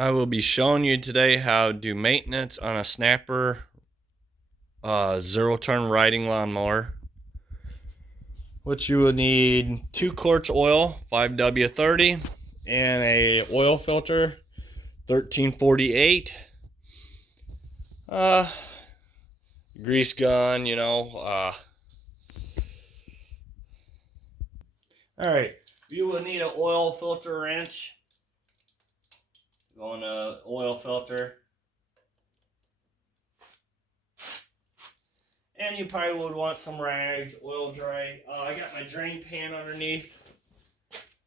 I will be showing you today how to do maintenance on a snapper zero-turn riding lawnmower. What you will need: 2 quarts oil, 5W30, and a oil filter, 1348. Grease gun, Alright, you will need an oil filter wrench. Go on a oil filter. And you probably would want some rags, oil dry. I got my drain pan underneath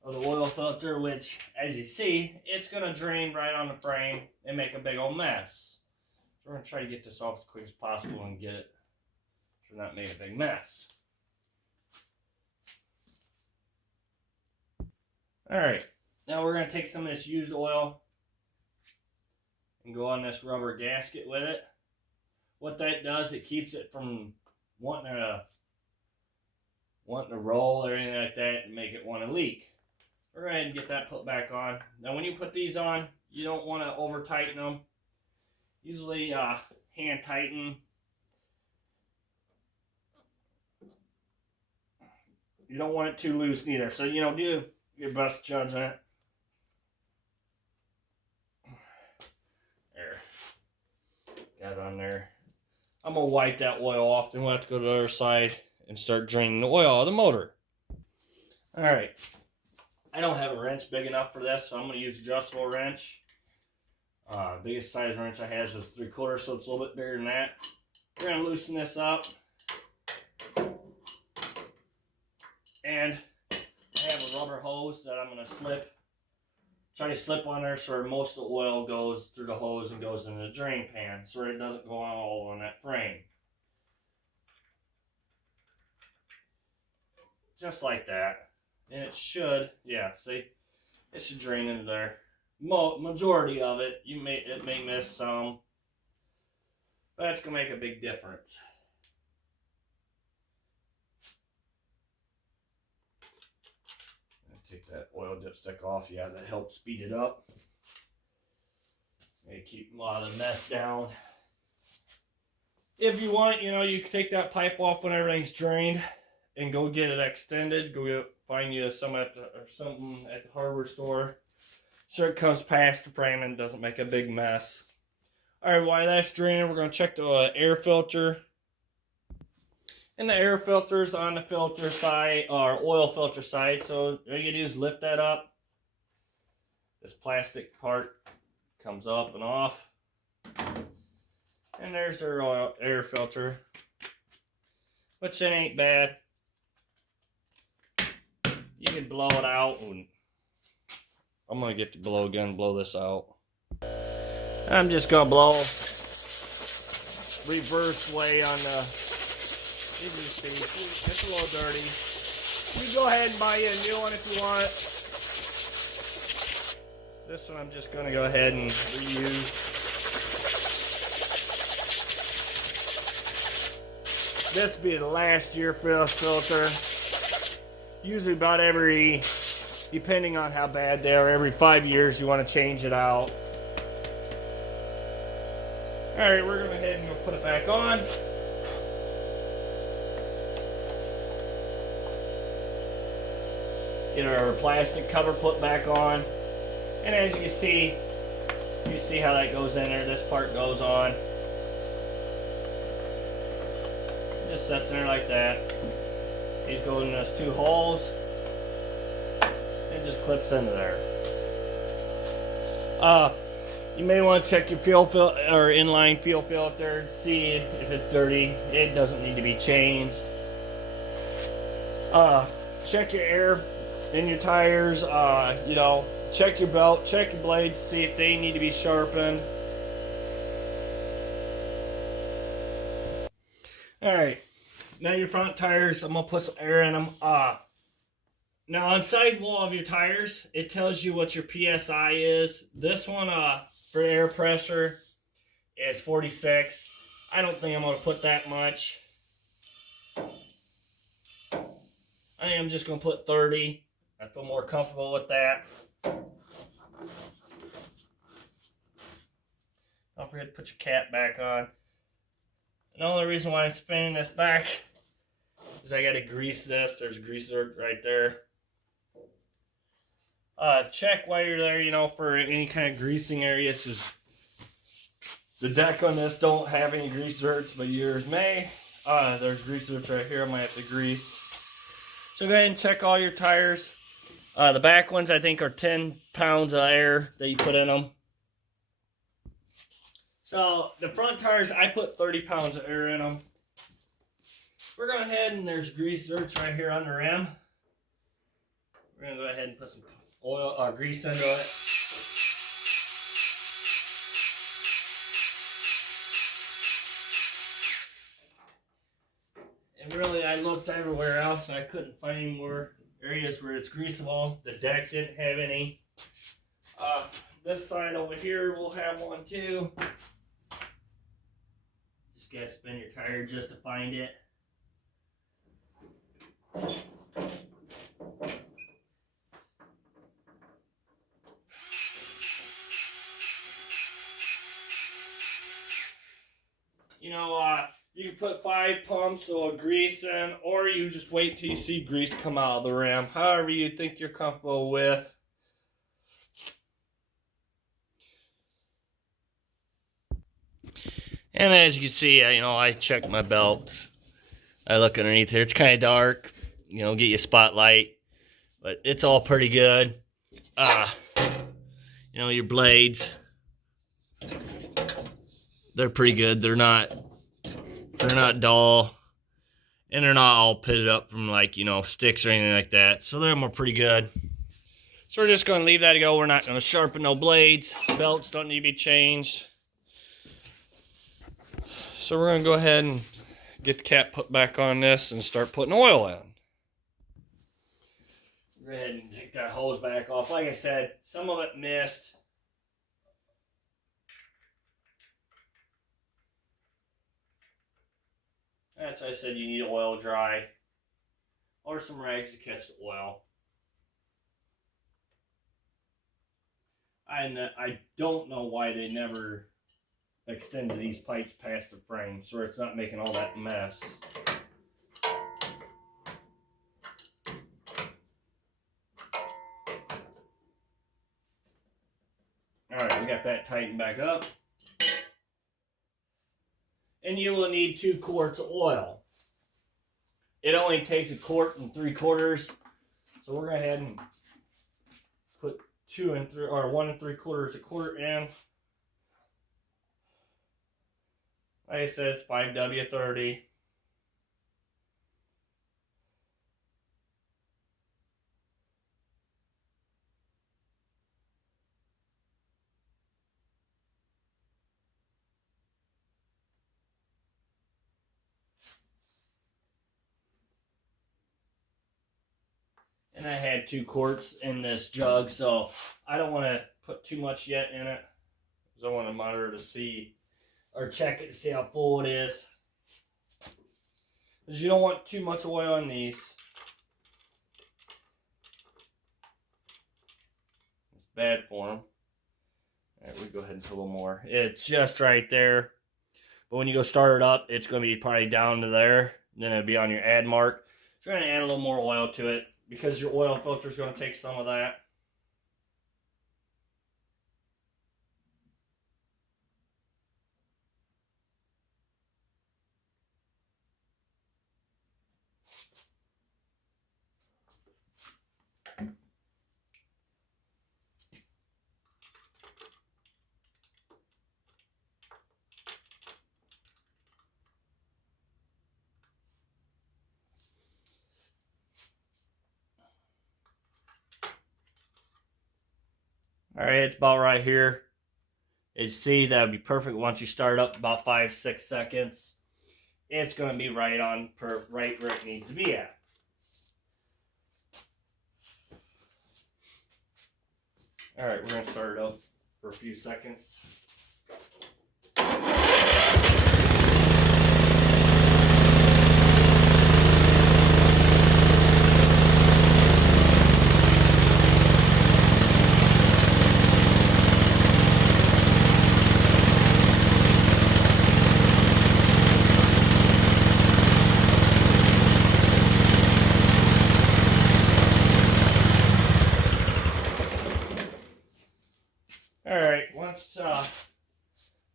of the oil filter, which, as you see, it's going to drain right on the frame and make a big old mess. So we're going to try to get this off as quick as possible and get it so not make a big mess. Alright, now we're going to take some of this used oil and go on this rubber gasket with it. What that does, it keeps it from wanting to roll or anything like that and make it want to leak. We're going to go ahead and get that put back on. Now when you put these on, you don't want to over tighten them. Usually hand tighten. You don't want it too loose neither. So do your best judgment. There. Got it on there. I'm going to wipe that oil off, then we'll have to go to the other side and start draining the oil out of the motor. Alright, I don't have a wrench big enough for this, so I'm going to use an adjustable wrench. Biggest size wrench I have is 3/4, so it's a little bit bigger than that. We're going to loosen this up. And I have a rubber hose that I'm going to try to slip on there so most of the oil goes through the hose and goes in the drain pan so it doesn't go all on that frame. Just like that. And it should, see, it should drain into there. Majority of it, it may miss some, but that's going to make a big difference. Take that oil dipstick off. Yeah, that helps speed it up. Maybe keep a lot of the mess down. If you want, you can take that pipe off when everything's drained and go get it extended. Go find you something at the hardware store so it comes past the frame and doesn't make a big mess. Alright, while that's draining, we're going to check the air filter. And the air filter's on the filter side, or oil filter side. So all you do is lift that up. This plastic part comes up and off. And there's their air filter, which it ain't bad. You can blow it out, and I'm gonna get the blow gun and blow this out. I'm just gonna blow reverse way on the. It's a little dirty. You go ahead and buy you a new one if you want. This one I'm just going to go ahead and reuse. This will be the last year filter. Usually about depending on how bad they are, every 5 years you want to change it out. Alright, we're going to go ahead and go put it back on. Get our plastic cover put back on, and as you see how that goes in there. This part goes on, it just sits in there like that. These go in those 2 holes and just clips into there. You may want to check your inline fuel filter, see if it's dirty. It doesn't need to be changed. Check your air in your tires, check your belt, check your blades, see if they need to be sharpened. Alright, now your front tires, I'm going to put some air in them. Now on side wall of your tires, it tells you what your PSI is. This one for air pressure is 46. I don't think I'm going to put that much. I think I'm just going to put 30. I feel more comfortable with that. forget to put your cap back on. And the only reason why I'm spinning this back is I got to grease this. There's grease right there. Check while you're there, you know, for any kind of greasing areas. Just the deck on this don't have any grease zerks, but yours may. There's grease zerks right here I might have to grease. So go ahead and check all your tires. The back ones I think are 10 pounds of air that you put in them. So the front tires, I put 30 pounds of air in them. We're going to go ahead and there's grease zerks right here on the rim. We're going to go ahead and put some oil, grease into it. And really, I looked everywhere else and I couldn't find any more areas where it's greasable. The deck didn't have any. This side over here will have one too. Just gotta spin your tire just to find it. You know, you can put 5 pumps of grease in, or you just wait till you see grease come out of the rim. However you think you're comfortable with. And as you can see, you know, I check my belt. I look underneath here. It's kind of dark. You know, get you a spotlight. But it's all pretty good. You know, your blades, they're pretty good. They're not dull, and they're not all pitted up from, like, you know, sticks or anything like that. So they're pretty good. So we're just going to leave that to go. We're not going to sharpen no blades. Belts don't need to be changed. So we're going to go ahead and get the cap put back on this and start putting oil in. Go ahead and take that hose back off. Like I said, some of it missed. That's why I said you need oil dry or some rags to catch the oil. I don't know why they never extended these pipes past the frame so it's not making all that mess. Alright, we got that tightened back up. And you will need 2 quarts of oil. It only takes 1 3/4 quarts. So we're going to go ahead and put 1 3/4 a quart in. Like I said, it's 5W30. And I had 2 quarts in this jug, so I don't want to put too much yet in it, because I want to monitor to see, or check it to see how full it is. Because you don't want too much oil in these. It's bad for them. Alright, we go ahead and put a little more. It's just right there. But when you go start it up, it's going to be probably down to there. Then it'll be on your add mark. So you're going to add a little more oil to it, because your oil filter is going to take some of that. Alright, it's about right here. See, that would be perfect once you start up, about 5-6 seconds. It's going to be right where it needs to be at. Alright, we're going to start it up for a few seconds.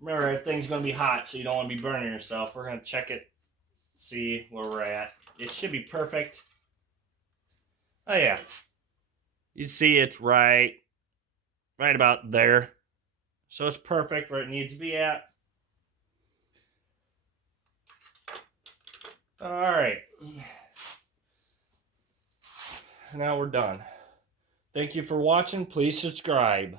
Remember, everything's going to be hot, so you don't want to be burning yourself. We're going to check it, see where we're at. It should be perfect. Oh, yeah. You see it's right about there. So it's perfect where it needs to be at. All right. Now we're done. Thank you for watching. Please subscribe.